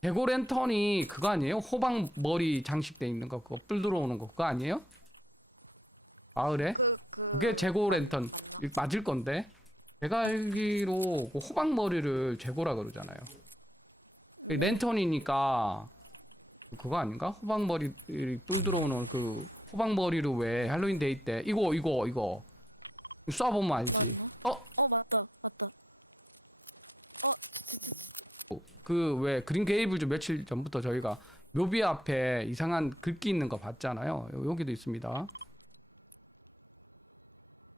대고 랜턴이 그거 아니에요? 호박 머리 장식돼 있는 거 그거 뿔 들어오는 거 그거 아니에요? 마을에? 그, 그, 그게 재고 랜턴 맞을 건데 제가 알기로 그 호박 머리를 재고라 그러잖아요. 랜턴이니까 그거 아닌가? 호박 머리 뿔 들어오는 그 호박 머리로 왜 할로윈 데이 때 이거 이거 이거 쏴보면 알지. 어? 어, 맞다, 맞다. 그 왜 그린 게이블즈 며칠 전부터 저희가 묘비 앞에 이상한 글귀 있는 거 봤잖아요. 요- 여기도 있습니다.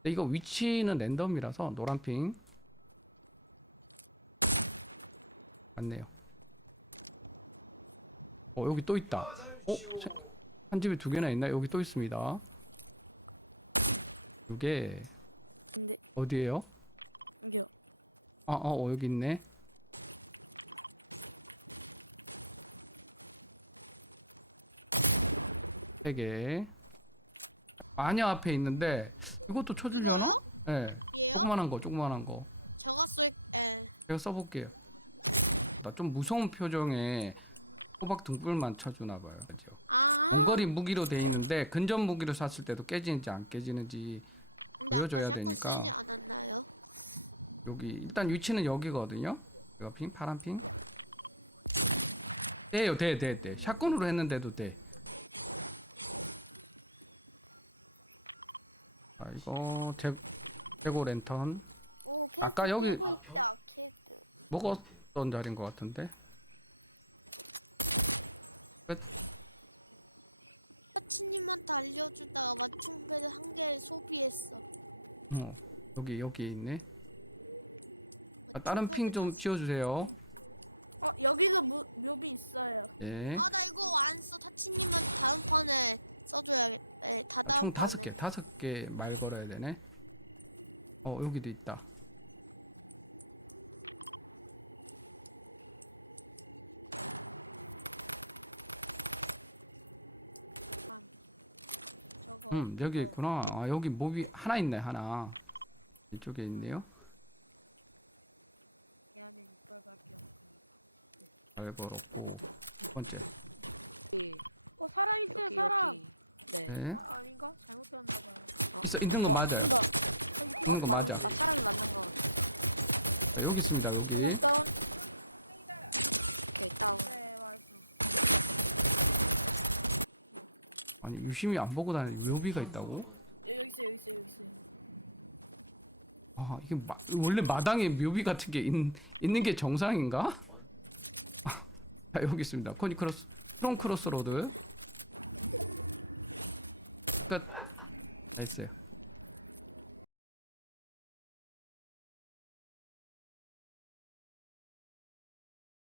이거 위치는 랜덤이라서 노란핑 맞네요. 어 여기 또 있다. 어? 세- 한 집에 두 개나 있나? 여기 또 있습니다. 이게 근데, 어디에요? 아, 어, 어, 여기 있네. 세 개. 마녀 앞에 있는데, 이것도 쳐주려나? 예. 네. 조그만한 거, 조그만한 거. 제가 써볼게요. 나 좀 무서운 표정에 호박 등불만 쳐주나 봐요. 아, 원거리 무기로 돼 있는데, 근접 무기로 쐈을 때도 깨지는지 안 깨지는지 보여줘야 되니까. 여기 일단 위치는 여기거든요. 이거 핑 파란 핑. 돼요, 돼, 돼, 돼. 샷건으로 했는데도 돼. 아 이거 재 재고 랜턴. 아까 여기 아. 먹었던 자리인 것 같은데. 끝. 사치님한테 알려주다가 맞춤배를 한개 소비했어. 어 여기 여기 있네. 아, 다른 핑 좀 치워주세요. 어, 여기도 묘, 묘비 있어요. 예. 아, 나 이거 안 써. 사치님한테 다음 판에 써줘야겠다. 네, 다 아, 총 다섯 개, 다섯 개 말 걸어야 되네. 어, 여기도 있다. 음, 여기 있구나. 아, 여기 몹이 하나 있네, 하나. 이쪽에 있네요. 말 걸었고, 두 번째. 어, 사람 있어요, 사람. 네. 있어, 있는 거 맞아요. 있는 거 맞아. 자, 여기 있습니다, 여기. 아니, 유심히 안 보고 다니는 묘비가 있다고? 아, 이게 마- 원래 마당에 묘비 같은 게 있, 있는 게 정상인가? 아, 자, 여기 있습니다. 코니 크로스, 프롬 크로스 로드. 끝. 다 했어요.